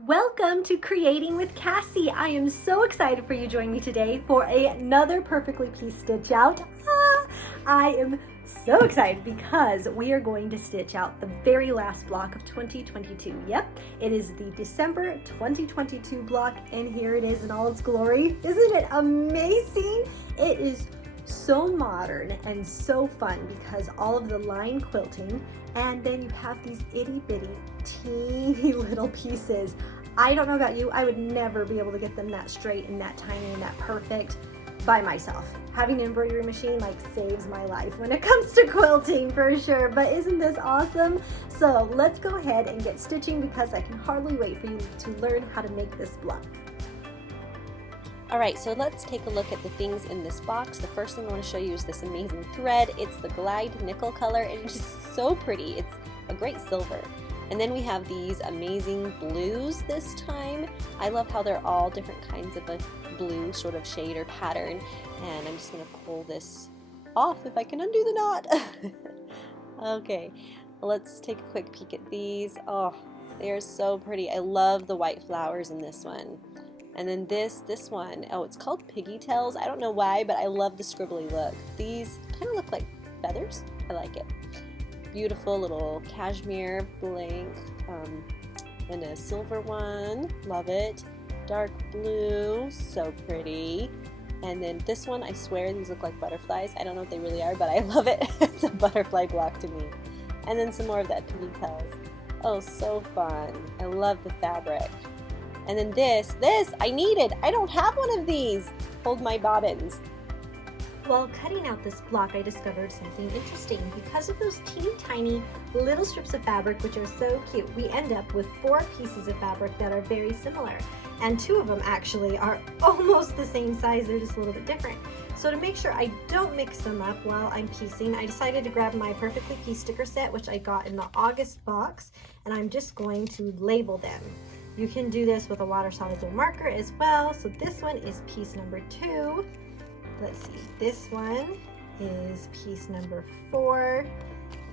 Welcome to Creating with Cassie. I am so excited for you to join me today for another perfectly pieced stitch out. I am so excited because we are going to stitch out the very last block of 2022. Yep, it is the December 2022 block, and here it is in all its glory. Isn't it amazing? It is so modern and so fun because all of the line quilting, and then you have these itty bitty teeny little pieces. I don't know about you, I would never be able to get them that straight and that tiny and that perfect by myself. Having an embroidery machine saves my life when it comes to quilting for sure, but isn't this awesome? So let's go ahead and get stitching because I can hardly wait for you to learn how to make this block. Alright, so let's take a look at the things in this box. The first thing I want to show you is this amazing thread. It's the Glide nickel color and it's just so pretty. It's a great silver. And then we have these amazing blues this time. I love how they're all different kinds of a blue sort of shade or pattern. And I'm just going to pull this off if I can undo the knot. Okay, let's take a quick peek at these. Oh, they are so pretty. I love the white flowers in this one. And then this one, oh, it's called Piggy Tails. I don't know why, but I love the scribbly look. These kind of look like feathers. I like it. Beautiful little cashmere blank, and a silver one. Love it. Dark blue, so pretty. And then this one, I swear these look like butterflies. I don't know what they really are, but I love it. It's a butterfly block to me. And then some more of that Piggy Tails. Oh, so fun. I love the fabric. And then this I needed. I don't have one of these. Hold my bobbins. While cutting out this block, I discovered something interesting. Because of those teeny tiny little strips of fabric, which are so cute, we end up with 4 pieces of fabric that are very similar. And 2 of them actually are almost the same size, they're just a little bit different. So to make sure I don't mix them up while I'm piecing, I decided to grab my perfectly pieced sticker set, which I got in the August box, and I'm just going to label them. You can do this with a water-soluble marker as well. So this one is piece number 2. Let's see, this one is piece number 4.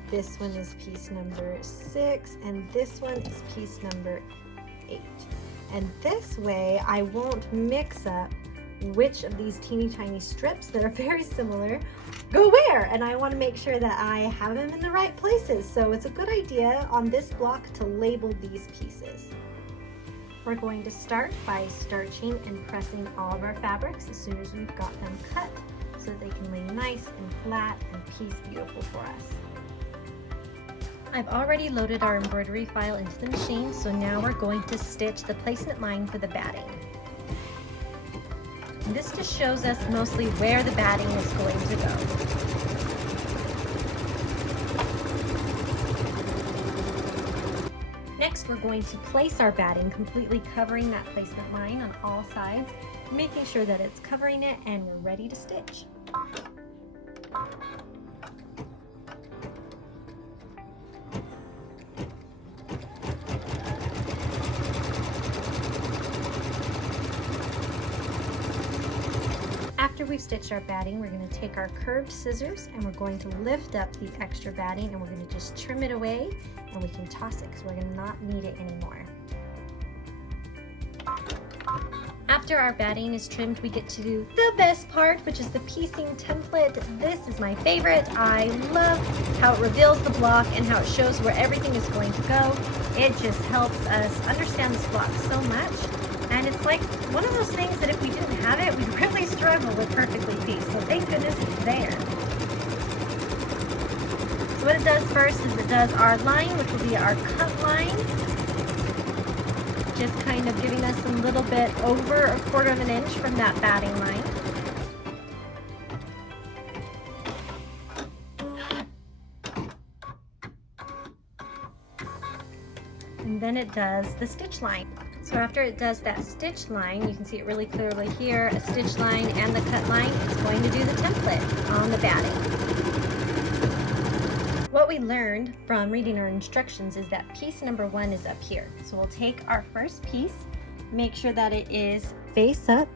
This one is piece number 6. And this one is piece number 8. And this way I won't mix up which of these teeny tiny strips that are very similar go where. And I want to make sure that I have them in the right places. So it's a good idea on this block to label these pieces. We're going to start by starching and pressing all of our fabrics as soon as we've got them cut so that they can lay nice and flat and piece beautiful for us. I've already loaded our embroidery file into the machine, so now we're going to stitch the placement line for the batting. This just shows us mostly where the batting is going to go. Next, we're going to place our batting, completely covering that placement line on all sides, making sure that it's covering it, and we're ready to stitch. After we've stitched our batting, we're going to take our curved scissors and we're going to lift up the extra batting and we're going to just trim it away, and we can toss it because we're going to not need it anymore. After our batting is trimmed, we get to do the best part, which is the piecing template. This is my favorite. I love how it reveals the block and how it shows where everything is going to go. It just helps us understand this block so much. And it's like one of those things that if we didn't have it, we'd really struggle with perfectly pieced. So thank goodness it's there. So what it does first is it does our line, which will be our cut line. Just kind of giving us a little bit over 1/4 of an inch from that batting line. And then it does the stitch line. So after it does that stitch line, you can see it really clearly here, a stitch line and the cut line, it's going to do the template on the batting. What we learned from reading our instructions is that piece number 1 is up here. So we'll take our first piece, make sure that it is face up,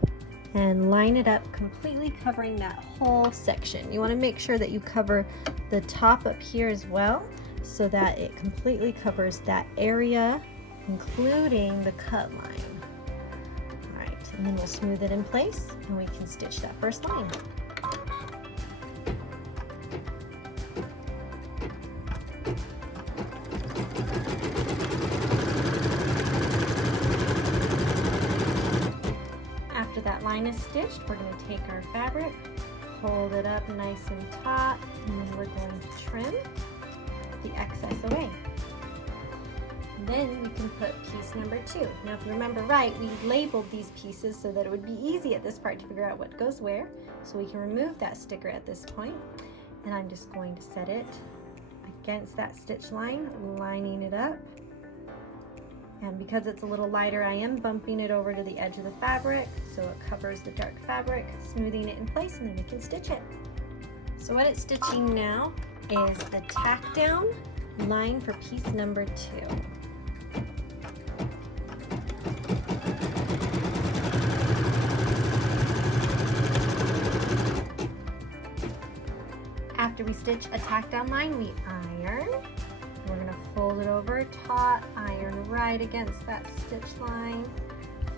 and line it up completely covering that whole section. You want to make sure that you cover the top up here as well so that it completely covers that area including the cut line. All right, and then we'll smooth it in place and we can stitch that first line. After that line is stitched, we're going to take our fabric, hold it up nice and taut, and then we're going to trim the excess away. And then we can put piece number 2. Now if you remember right, we labeled these pieces so that it would be easy at this part to figure out what goes where. So we can remove that sticker at this point. And I'm just going to set it against that stitch line, lining it up. And because it's a little lighter, I am bumping it over to the edge of the fabric so it covers the dark fabric, smoothing it in place, and then we can stitch it. So what it's stitching now is the tack down line for piece number 2. After we stitch a tack down line, we iron. We're going to fold it over, taut, iron right against that stitch line.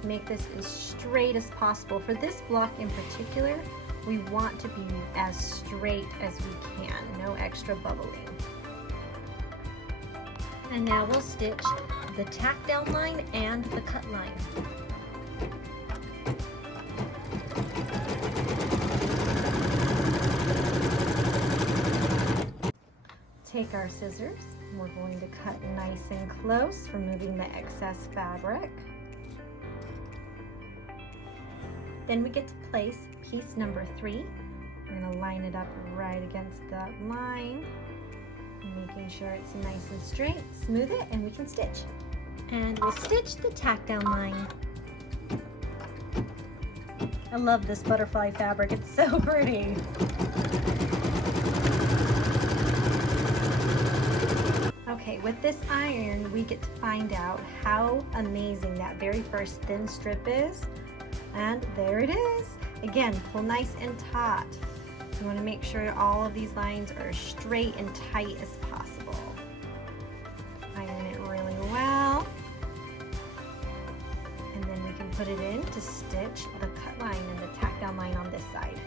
Make this as straight as possible. For this block in particular, we want to be as straight as we can, no extra bubbling. And now we'll stitch the tack down line and the cut line. Take our scissors, and we're going to cut nice and close, removing the excess fabric. Then we get to place piece number 3. We're going to line it up right against that line, making sure it's nice and straight. Smooth it and we can stitch. And we'll stitch the tack down line. I love this butterfly fabric, it's so pretty. Okay, with this iron, we get to find out how amazing that very first thin strip is. And there it is. Again, pull nice and taut. You want to make sure all of these lines are straight and tight as possible. Iron it really well. And then we can put it in to stitch the cut line and the tack down line on this side.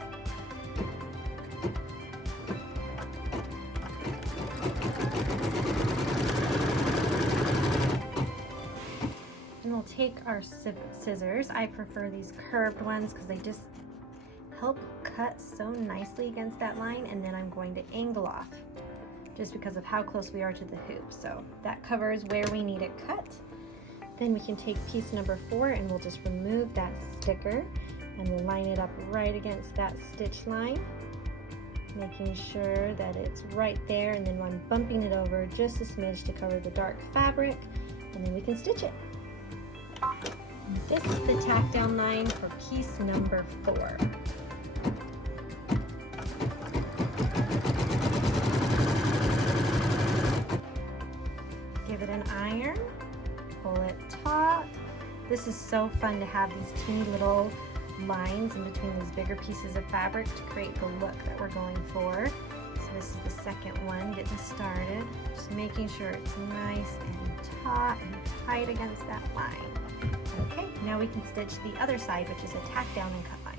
And we'll take our scissors. I prefer these curved ones because they just help cut so nicely against that line, and then I'm going to angle off just because of how close we are to the hoop. So that covers where we need it cut. Then we can take piece number 4 and we'll just remove that sticker and we'll line it up right against that stitch line, making sure that it's right there, and then I'm bumping it over just a smidge to cover the dark fabric, and then we can stitch it. And this is the tack down line for piece number 4. Give it an iron, pull it taut. This is so fun to have these teeny little lines in between these bigger pieces of fabric to create the look that we're going for. So this is the second one getting started. Just making sure it's nice and taut and tight against that line. Okay, now we can stitch the other side, which is a tack down and cut line.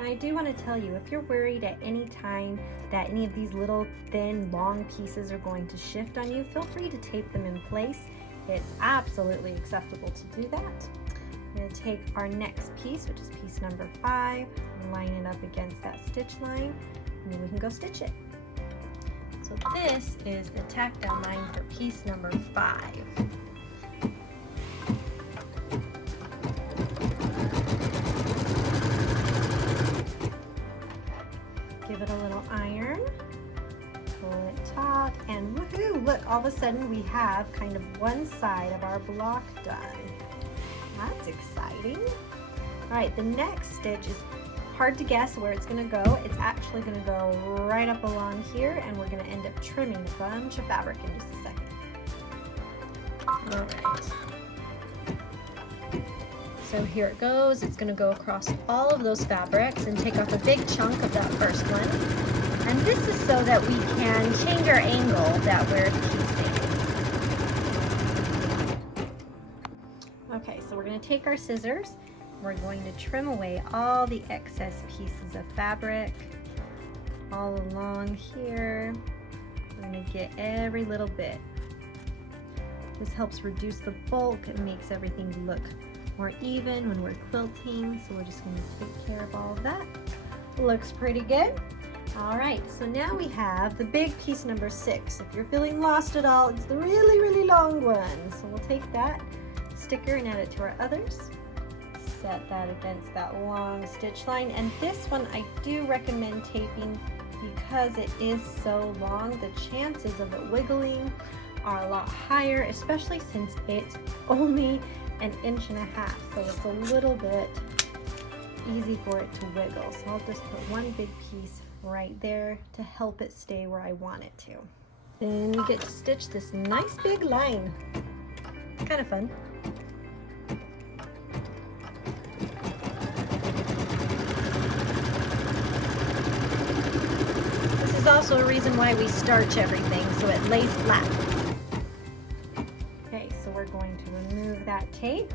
I do want to tell you, if you're worried at any time that any of these little thin long pieces are going to shift on you, feel free to tape them in place. It's absolutely acceptable to do that. I'm going to take our next piece, which is piece number 5, and line it up against that stitch line, and then we can go stitch it. So this is the tack down line for piece number 5. Give it a little iron, pull it taut, and woohoo! Look, all of a sudden we have kind of one side of our block done. That's exciting. All right, the next stitch is hard to guess where it's going to go. It's actually going to go right up along here, and we're going to end up trimming a bunch of fabric in just a second. All right. So here it goes. It's going to go across all of those fabrics and take off a big chunk of that first one. And this is so that we can change our angle that we're piecing. Okay, so we're going to take our scissors. We're going to trim away all the excess pieces of fabric all along here. We're going to get every little bit. This helps reduce the bulk and makes everything look more even when we're quilting. So we're just going to take care of all of that. Looks pretty good. All right, so now we have the big piece number 6. If you're feeling lost at all, it's the really, really long one. So we'll take that sticker and add it to our others. Set that against that long stitch line. And this one I do recommend taping because it is so long. The chances of it wiggling are a lot higher, especially since it's only 1.5 inches. So it's a little bit easy for it to wiggle. So I'll just put one big piece right there to help it stay where I want it to. Then we get to stitch this nice big line. Kind of fun. This is also a reason why we starch everything, so it lays flat. Okay, so we're going to remove that tape.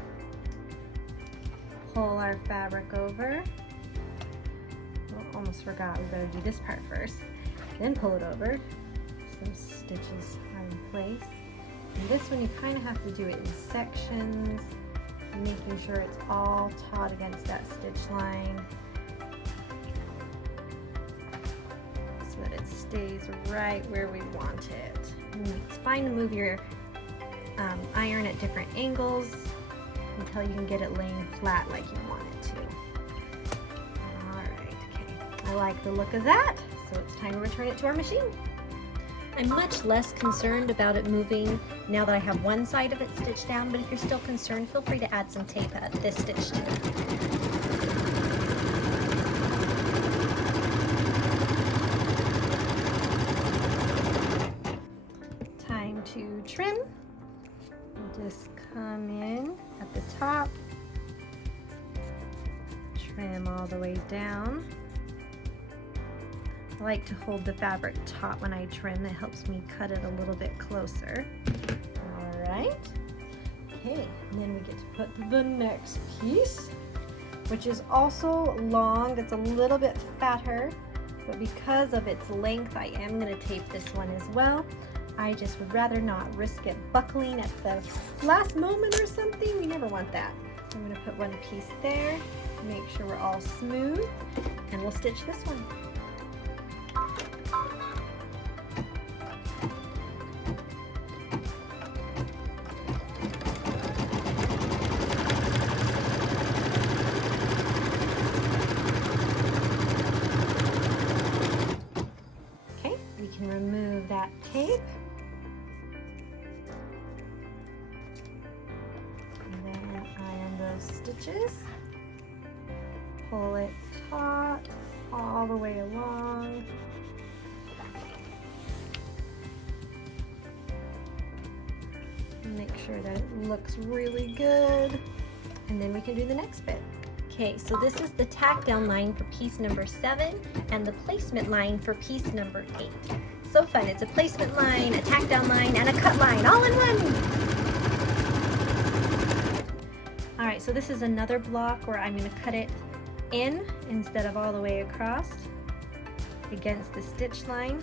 Pull our fabric over. Oh, almost forgot, we better do this part first. Then pull it over. Some stitches are in place. And this one you kind of have to do it in sections, making sure it's all taut against that stitch line so that it stays right where we want it. And it's fine to move your iron at different angles until you can get it laying flat like you want it to. Alright, okay. I like the look of that, so it's time to return it to our machine. I'm much less concerned about it moving now that I have one side of it stitched down, but if you're still concerned, feel free to add some tape at this stitch too. Time to trim. Just come in at the top, trim all the way down. I like to hold the fabric taut when I trim. It helps me cut it a little bit closer. All right. Okay, and then we get to put the next piece, which is also long. It's a little bit fatter, but because of its length, I am going to tape this one as well. I just would rather not risk it buckling at the last moment or something. We never want that. I'm going to put one piece there, make sure we're all smooth, and we'll stitch this one. Okay, we can remove that tape. Stitches, pull it taut all the way along. Make sure that it looks really good, and then we can do the next bit. Okay, so this is the tack down line for piece number 7 and the placement line for piece number 8. So fun, it's a placement line, a tack down line, and a cut line all in one. Alright, so this is another block where I'm going to cut it in instead of all the way across against the stitch line.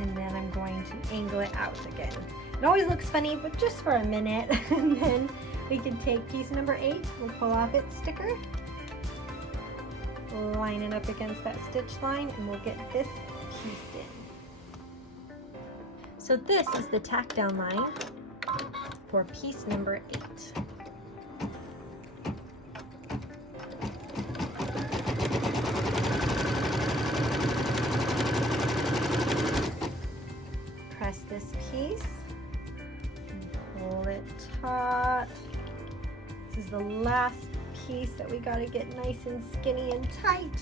And then I'm going to angle it out again. It always looks funny, but just for a minute. And then we can take piece number 8, we'll pull off its sticker, line it up against that stitch line, and we'll get this piece in. So this is the tack down line for piece number 8. Press this piece, and pull it taut. This is the last piece that we gotta get nice and skinny and tight.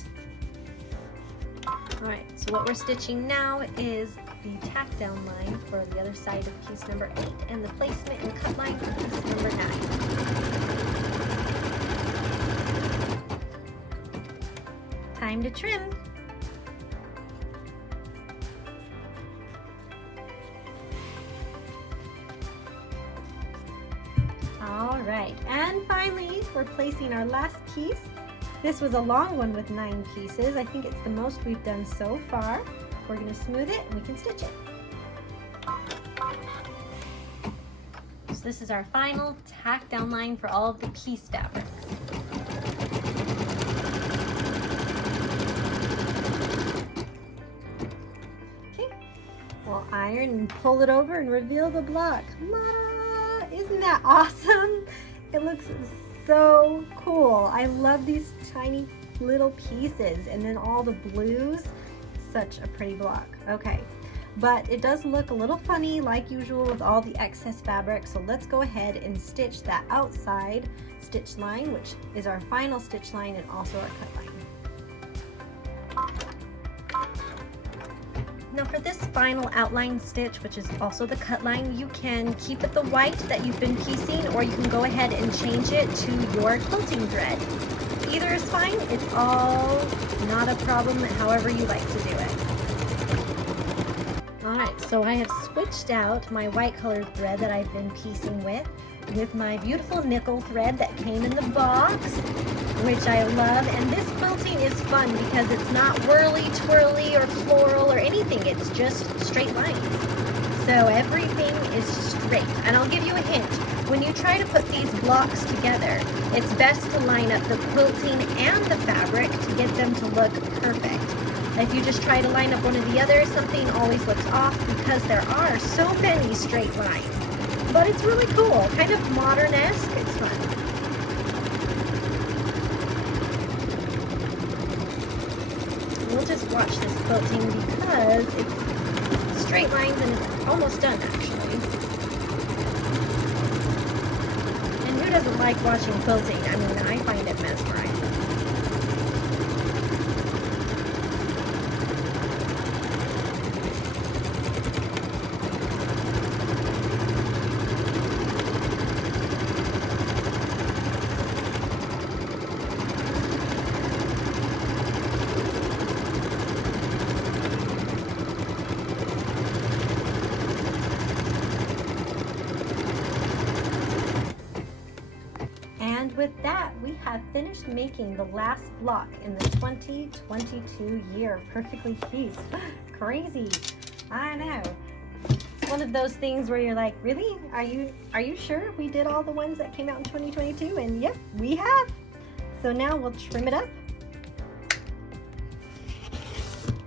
Alright, so what we're stitching now is the tack down line for the other side of piece number 8 and the placement and cut line for piece number 9. Time to trim. All right, and finally we're placing our last piece. This was a long one with 9 pieces. I think it's the most we've done so far. We're going to smooth it and we can stitch it. So this is our final tack down line for all of the piece fabric. Okay, we'll iron and pull it over and reveal the block. Ta-da! Isn't that awesome? It looks so cool. I love these tiny little pieces and then all the blues. Such a pretty block. Okay, but it does look a little funny like usual with all the excess fabric, so let's go ahead and stitch that outside stitch line, which is our final stitch line and also our cut line. Now for this final outline stitch, which is also the cut line, you can keep it the white that you've been piecing, or you can go ahead and change it to your quilting thread. Either is fine, it's all not a problem, however you like to do it. Alright, so I have switched out my white colored thread that I've been piecing with my beautiful nickel thread that came in the box, which I love. And this quilting is fun because it's not whirly, twirly, or floral or anything. It's just straight lines. So everything is straight. And I'll give you a hint. When you try to put these blocks together, it's best to line up the quilting and the fabric to get them to look perfect. If you just try to line up one or the other, something always looks off because there are so many straight lines. But it's really cool, kind of modern-esque. It's fun. We'll just watch this quilting because it's straight lines and it's almost done actually. And who doesn't like watching quilting? I mean, I find it mesmerizing. And with that, we have finished making the last block in the 2022 year. Perfectly pieced. Crazy. I know. It's one of those things where you're like, really? Are you sure we did all the ones that came out in 2022? And yep, we have. So now we'll trim it up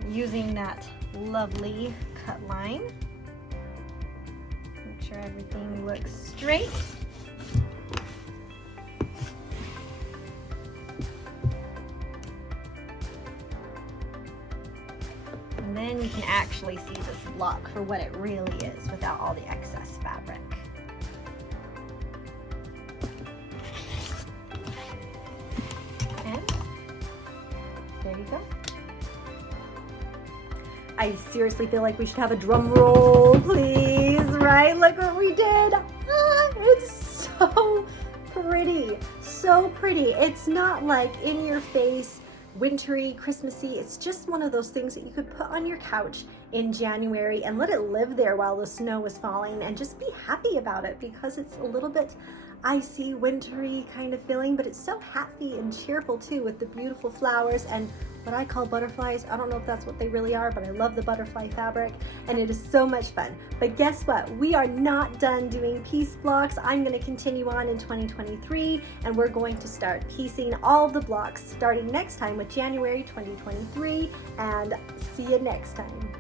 using that lovely cut line. Make sure everything looks straight. And then you can actually see this block for what it really is without all the excess fabric. And there you go. I seriously feel like we should have a drum roll, please, right? Look what we did. Ah, it's so pretty, so pretty. It's not like in your face, wintry, Christmassy. It's just one of those things that you could put on your couch in January and let it live there while the snow is falling and just be happy about it because it's a little bit icy, wintry kind of feeling, but it's so happy and cheerful too with the beautiful flowers and what I call butterflies. I don't know if that's what they really are, but I love the butterfly fabric and it is so much fun. But guess what? We are not done doing piece blocks. I'm going to continue on in 2023 and we're going to start piecing all the blocks starting next time with January 2023, and see you next time.